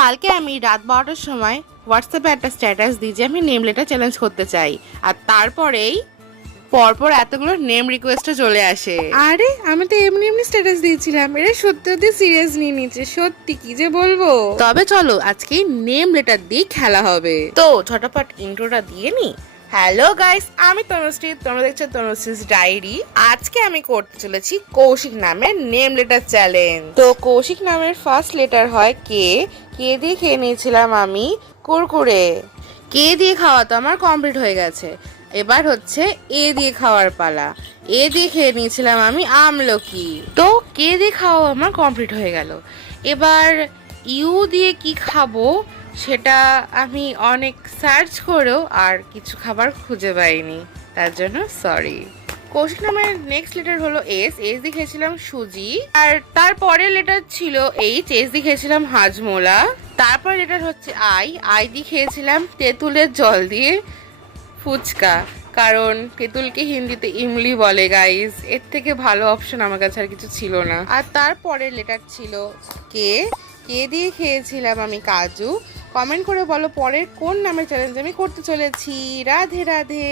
কালকে আমি রাত 12টার সময় হোয়াটসঅ্যাপে একটা স্ট্যাটাস দিই যে আমি নেম লেটার চ্যালেঞ্জ করতে চাই, আর তারপরেই পরপর এতগুলো নেম রিকোয়েস্টও চলে আসে। আরে আমি তো এমনি এমনি স্ট্যাটাস দিয়েছিলাম, এটা সত্যি সত্যি সিরিয়াস নিয়ে নিচ্ছে। সত্যি কি যে বলবো। তবে চলো আজকে নেম লেটার দিয়ে খেলা হবে। তো ঝটপট ইন্ট্রোটা দিয়ে নি। হ্যালো গাইস, আমি তনুশ্রী, তোমরা দেখছো তনুশ্রীস ডায়েরি। আজকে আমি করতে চলেছি কৌশিক নামের নেম লেটার চ্যালেঞ্জ। তো কৌশিক নামের ফার্স্ট লেটার হয় কে। কে দিয়ে খেয়ে নিয়েছিলাম আমি কুরকুরে। কে দিয়ে খাওয়া তো আমার কমপ্লিট হয়ে গেছে। এবার হচ্ছে এ দিয়ে খাওয়ার পালা। এ দিয়ে খেয়ে নিয়েছিলাম আমি আমলকি। তো কে দিয়ে খাওয়া আমার কমপ্লিট হয়ে গেল। এবার ইউ দিয়ে কি খাবো সেটা আমি অনেক সার্চ করেও আর কিছু খাবার খুঁজে পাইনি, তার জন্য সরি। কৌশিক নামের নেক্সট লেটার হলো এস। এস দিয়ে খেয়েছিলাম সুজি। আর তারপরের লেটার ছিল এইচ। এইচ দিয়ে খেয়েছিলাম হাজমোলা। তারপর লেটার হচ্ছে আই। আই দিয়ে খেয়েছিলাম তেঁতুলের জল দিয়ে ফুচকা, কারণ তেঁতুলকে হিন্দিতে ইমলি বলে গাইস। এর থেকে ভালো অপশন আমার কাছে আর কিছু ছিল না। আর তারপরের লেটার ছিল কে। কে দিয়ে খেয়েছিলাম আমি কাজু। কমেন্ট করে বলো পরের কোন নামের চ্যালেঞ্জ আমি করতে চলেছি। রাধে রাধে।